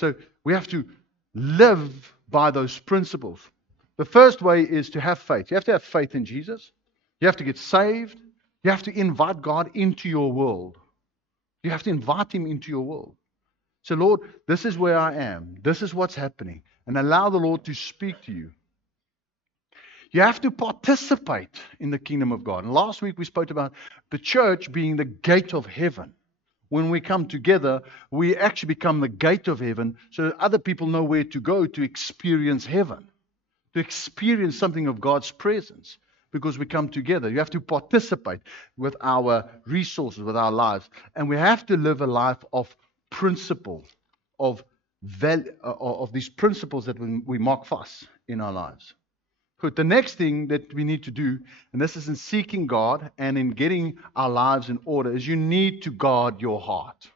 So we have to live by those principles. The first way is to have faith. You have to have faith in Jesus. You have to get saved. You have to invite God into your world. You have to invite Him into your world. So, Lord, this is where I am. This is what's happening. And allow the Lord to speak to you. You have to participate in the kingdom of God. And last week we spoke about the church being the gate of heaven. When we come together, we actually become the gate of heaven so that other people know where to go to experience heaven, to experience something of God's presence, because we come together. You have to participate with our resources, with our lives. And we have to live a life of principle, of these principles that we mark fast in our lives. Good. The next thing that we need to do, and this is in seeking God and in getting our lives in order, is you need to guard your heart.